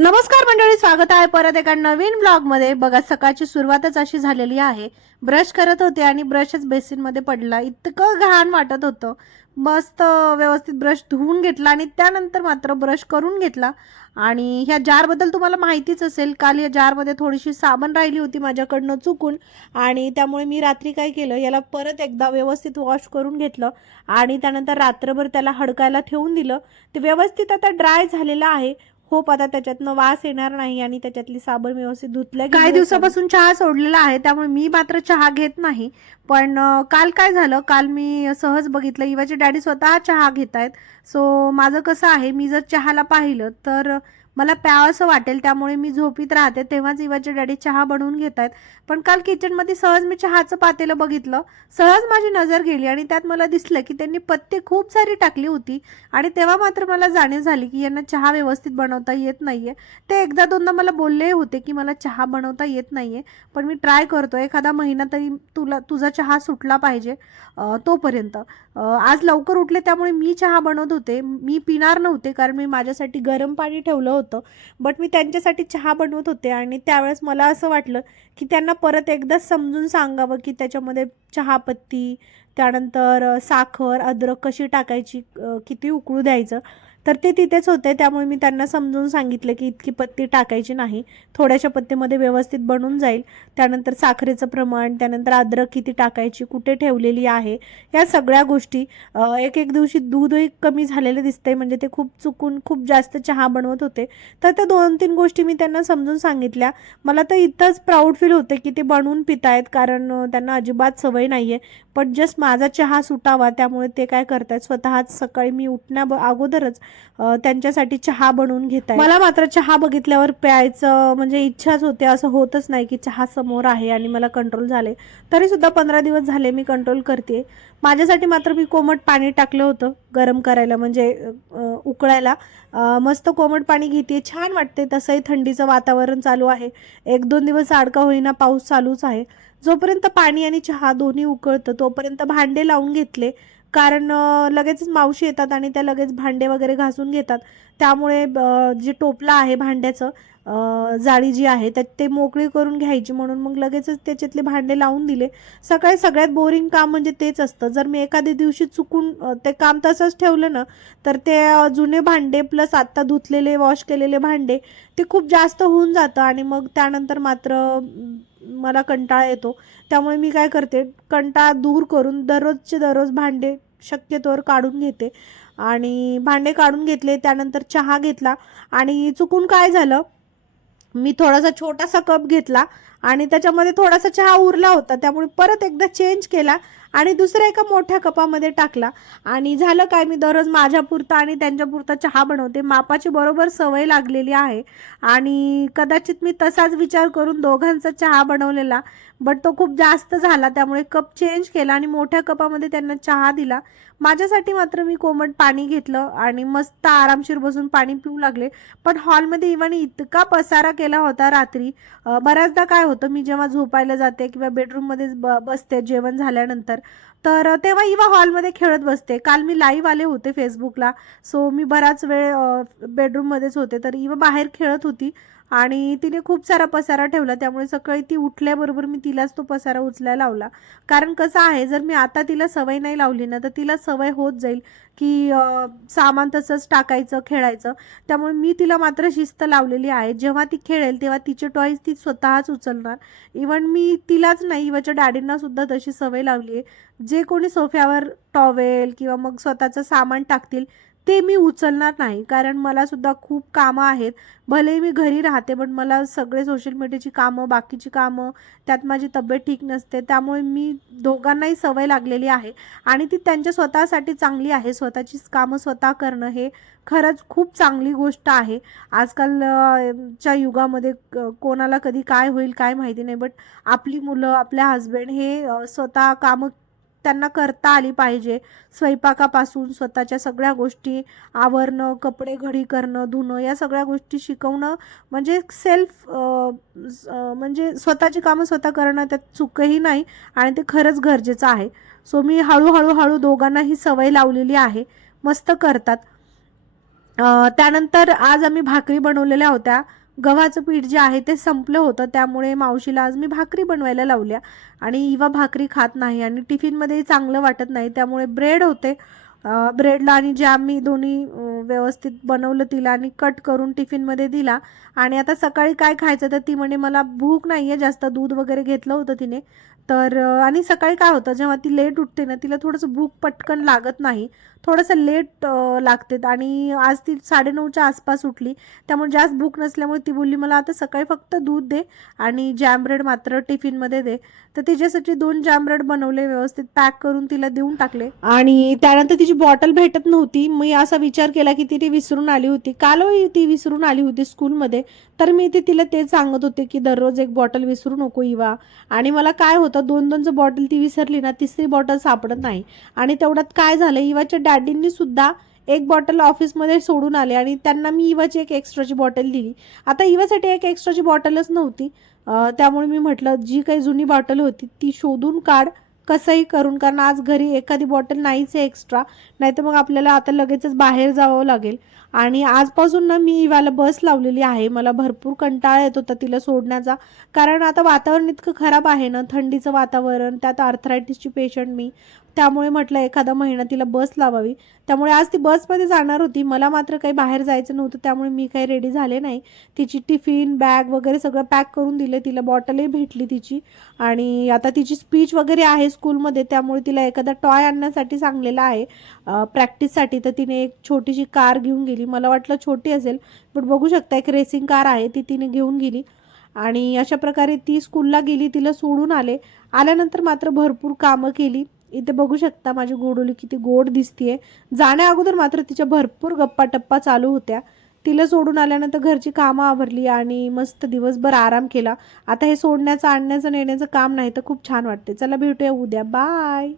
नमस्कार मंडळी स्वागत आहे परत एका नवीन ब्लॉगमध्ये बघा सकाळची सुरुवातच अशी झालेली आहे. ब्रश करत होते आणि ब्रशच बेसिनमध्ये पडला. इतकं घाण वाटत होतं. मस्त व्यवस्थित ब्रश धुवून घेतला आणि त्यानंतर मात्र ब्रश करून घेतला. आणि ह्या जारबद्दल तुम्हाला माहितीच असेल काल या जारमध्ये थोडीशी साबण राहिली होती माझ्याकडनं चुकून. आणि त्यामुळे मी रात्री काय केलं याला परत एकदा व्यवस्थित वॉश करून घेतलं आणि त्यानंतर रात्रभर त्याला हडकायला ठेवून दिलं. ते व्यवस्थित आता ड्राय झालेलं आहे. होप आता त्याच्यातनं वास येणार नाही आणि त्याच्यातली साबण व्यवस्थित धुतल्या काही दिवसापासून चहा सोडलेला आहे त्यामुळे मी मात्र चहा घेत नाही. पण काल काय झालं? काल मी सहज बघितलं इवाचे डॅडी स्वतः चहा घेत आहेत सो माझं कसं आहे मी जर चहाला पाहिलं तर मला प्यावंसं वाटेल त्यामुळे मी झोपीत राहते. तेव्हाच इवाचे डॅडी चहा बनवून घेत आहेत पण काल किचनमध्ये सहज मी चहाचं पातेलं बघितलं. सहज माझी नजर गेली आणि त्यात मला दिसलं की त्यांनी पत्ते खूप सारी टाकली होती. आणि तेव्हा मात्र मला जाणीव झाली की यांना चहा व्यवस्थित बनवता येत नाहीये. ते एकदा दोनदा मला बोलले होते की मला चहा बनवता येत नाहीये पण मी ट्राय करतो एखादा महिना तरी तुला तुझा चहा सुटला पाहिजे तोपर्यंत. आज लवकर उठले त्यामुळे मी चहा बनवत होते. मी पिणार नव्हते कारण मी माझ्यासाठी गरम पाणी ठेवलं होतं. बट मी त्यांच्यासाठी चहा बनवत होते आणि त्यावेळेस मला असं वाटलं की त्यांना परत एकदाच समजून सांगावं की त्याच्यामध्ये चहापत्ती त्यानंतर साखर अद्रक कशी टाकायची किती उकळू द्यायचं. तर ते तिथेच होते. त्यामुळे मी त्यांना समजून सांगितलं की इतकी पत्ती टाकायची नाही. थोड्याशा पत्तीमध्ये व्यवस्थित बनून जाईल. त्यानंतर साखरेचं प्रमाण त्यानंतर अद्रक किती टाकायची कुठे ठेवलेली आहे या सगळ्या गोष्टी एक एक दिवशी दूधही कमी झालेलं दिसतंय. म्हणजे ते खूप चुकून खूप जास्त चहा बनवत होते. तर त्या दोन तीन गोष्टी मी त्यांना समजून सांगितल्या. मला तर इथंच प्राऊड फील होते की ते बनवून पितायत कारण त्यांना अजिबात सवय नाही आहे पण जस्ट माझा चहा सुटावा त्यामुळे ते काय करतायत? स्वतःच सकाळी मी उठण्या ब- अगोदरच त्यांच्यासाठी चहा बनवून घेत मला मात्र चहा बघितल्यावर प्यायचं म्हणजे इच्छाच होते. असं होतच नाही की चहा समोर आहे आणि मला कंट्रोल झाले. तरी सुद्धा पंधरा दिवस झाले मी कंट्रोल करते. माझ्यासाठी मात्र मी कोमट पाणी टाकलं होतं गरम करायला. म्हणजे उकळायला. मस्त कोमट पाणी घेते. छान वाटते. तसंही थंडीचं वातावरण चालू आहे. एक दोन दिवस आडका होईना पाऊस चालूच आहे. जोपर्यंत पाणी आणि चहा दोन्ही उकळतं तोपर्यंत भांडे लावून घेतले. कारण लगेचच मावशी येतात आणि त्या लगेच भांडे वगैरे घासून घेतात. त्यामुळे जे टोपलं आहे भांड्याचं जाळी जी आहे त्यात ते मोकळी करून घ्यायची म्हणून मग लगेचच त्याच्यातले भांडे लावून दिले. सकाळी सगळ्यात बोरिंग काम म्हणजे तेच असतं. जर मी एखाद्या दिवशी चुकून ते काम तसंच ठेवलं ना तर ते जुने भांडे प्लस आत्ता धुतलेले वॉश केलेले भांडे ते खूप जास्त होऊन जातं आणि मग त्यानंतर मात्र मला कंटाळा येतो. त्यामुळे मी काय करते कंटाळा दूर करून दररोजचे दररोज भांडे शक्यतोवर काढून घेते. आणि भांडे काढून घेतले त्यानंतर चहा घेतला आणि चुकून काय झालं मी थोडासा छोटासा कप घेतला आणि त्याच्यामध्ये थोडासा चहा उरला होता. त्यामुळे परत एकदा चेंज केला आणि दुसऱ्या एका मोठ्या कपामध्ये टाकला. आणि झालं काय? मी दररोज माझ्यापुरता आणि त्यांच्यापुरता चहा बनवते. मापाची बरोबर सवय लागलेली आहे. आणि कदाचित मी तसाच विचार करून दोघांचा चहा बनवलेला बट तो खूप जास्त झाला. त्यामुळे कप चेंज केला आणि मोठ्या कपामध्ये त्यांना चहा दिला. माझ्यासाठी मात्र मी कोमट पाणी घेतलं आणि मस्त आरामशीर बसून पाणी पिऊ लागले. पण हॉलमध्ये इव्हन इतका पसारा केला होता रात्री. बऱ्याचदा काय होतं मी जेव्हा झोपायला जाते किंवा बेडरूममध्येच ब बसते जेवण झाल्यानंतर तर तेव्हा इवा हॉलमध्ये खेळत बसते. काल मी लाईव्ह आले होते फेसबुकला सो मी बराच वेळ बेडरूममध्येच होते. तर इवा बाहेर खेळत होती. आणि तिने खूप सारा पसारा ठेवला. त्यामुळे सकाळी ती उठल्याबरोबर मी तिलाच तो पसारा उचलायला लावला. कारण कसं आहे जर मी आता तिला सवय नाही लावली ना तर तिला सवय होत जाईल की सामान तसंच टाकायचं खेळायचं. त्यामुळे मी तिला मात्र शिस्त लावलेली आहे. जेव्हा ती खेळेल तेव्हा तिचे टॉईज ती स्वतःच उचलणार. इवन मी तिलाच नाही इवाच्या डॅडींना सुद्धा तशी सवय लावली आहे. जे कोणी सोफ्यावर टॉवेल किंवा मग स्वतःचं सामान टाकतील ते मी उचलणार नाही. कारण मला सुद्धा खूप कामं आहेत. भलेही मी घरी राहते पण मला सगळे सोशल मीडियाची कामं बाकीची कामं त्यात माझी तब्येत ठीक नसते. त्यामुळे मी दोघांनाही सवय लागलेली आहे. आणि ती त्यांच्या स्वतःसाठी चांगली आहे. स्वतःचीच कामं स्वतः करणं हे खरंच खूप चांगली गोष्ट आहे. आजकाल च्या युगामध्ये क- कोणाला कधी काय होईल काय माहिती नाही. बट आपली मुलं आपल्या हस्बंड हे स्वतः कामं त्यांना करता आली पाहिजे. स्वयंपाकापासून स्वतःच्या सगळ्या गोष्टी आवरणं कपडे घडी करणं धुणं या सगळ्या गोष्टी शिकवणं म्हणजे सेल्फ म्हणजे स्वतःची कामं स्वतः करणं त्यात चुकही नाही आणि ते खरंच गरजेचं आहे. सो मी हळूहळू हळू दोघांना ही सवय लावलेली आहे. मस्त करतात. त्यानंतर आज आम्ही भाकरी बनवलेल्या होत्या. गव्हाचं पीठ जे आहे ते संपलं होतं त्यामुळे मावशीला आज मी भाकरी बनवायला लावल्या. आणि इवा भाकरी खात नाही आणि टिफिनमध्ये चांगलं वाटत नाही त्यामुळे ब्रेड होते. ब्रेडला आणि जॅम मी दोन्ही व्यवस्थित बनवलं तिला आणि कट करून टिफिनमध्ये दिला. आणि आता सकाळी काय खायचं तर ती म्हणे मला भूक नाही आहे जास्त दूध वगैरे घेतलं होतं तिने. तर आणि सकाळी काय होतं जेव्हा ती लेट उठते ना तिला थोडंसं भूक पटकन लागत नाही. थोडंसं लेट लागते. आणि आज ती साडेनऊच्या आसपास उठली. त्यामुळे जास्त भूक नसल्यामुळे ती बोलली मला आता सकाळी फक्त दूध दे आणि जॅम ब्रेड मात्र टिफिनमध्ये दे. तर तिच्यासाठी दोन जॅम ब्रेड बनवले व्यवस्थित पॅक करून तिला देऊन टाकले. आणि त्यानंतर तिची बॉटल भेटत नव्हती. मी असा विचार केला की ती विसरून आली होती. कालही ती विसरून आली होती स्कूलमध्ये तर मी ते तिला तेच सांगत होते की दररोज एक बॉटल विसरू नको इवा. आणि मला काय होतं दोन दोनचं बॉटल ती विसरली ना तिसरी बॉटल सापडत नाही. आणि तेवढ्यात काय झालं इवाच्या डॅडींनी सुद्धा एक बॉटल ऑफिसमध्ये सोडून आले आणि त्यांना मी इवाची एक एक्स्ट्राची बॉटल दिली. आता इवासाठी एक एक्स्ट्राची बॉटलच नव्हती. त्यामुळे मी म्हटलं जी काही जुनी बॉटल होती ती शोधून काढ. कसंही करून कारण आज घरी एखादी बॉटल नाहीच आहे एक्स्ट्रा नाही तर मग आपल्याला आता लगेचच बाहेर जावं लागेल. आणि आजपासून ना मी इवाला बस लावलेली आहे. मला भरपूर कंटाळा येत होता तिला सोडण्याचा. कारण आता वातावरण इतकं खराब आहे ना थंडीचं वातावरण त्यात आर्थरायटिसची पेशंट मी. त्यामुळे म्हटलं एखादा महिना तिला बस लावावी. त्यामुळे आज ती बसमध्ये जाणार होती. मला मात्र काही बाहेर जायचं नव्हतं. त्यामुळे मी काही रेडी झाले नाही. तिची टिफिन बॅग वगैरे सगळं पॅक करून दिले. तिला बॉटलही भेटली तिची. आणि आता तिची स्पीच वगैरे आहे स्कूलमध्ये त्यामुळे तिला एखादा टॉय आणण्यासाठी सांगलेला आहे. प्रॅक्टिससाठी तर तिने एक छोटीशी कार घेऊन गेली. मला वाटलं छोटी असेल पण बघू शकता एक रेसिंग कार आहे. ती तिने घेऊन गेली. आणि अशा प्रकारे ती स्कूलला गेली. तिला सोडून आले. आल्यानंतर मात्र भरपूर कामं केली. इथे बघू शकता माझी गोडोली किती गोड दिसतीये. जाण्या अगोदर मात्र तिच्या भरपूर गप्पा टप्पा चालू होत्या. तिला सोडून आल्यानंतर घरची कामं आवरली आणि मस्त दिवसभर आराम केला. आता हे सोडण्याचं आणण्याचं नेण्याचं काम नाही तर खूप छान वाटते चला भेटूया उद्या. बाय!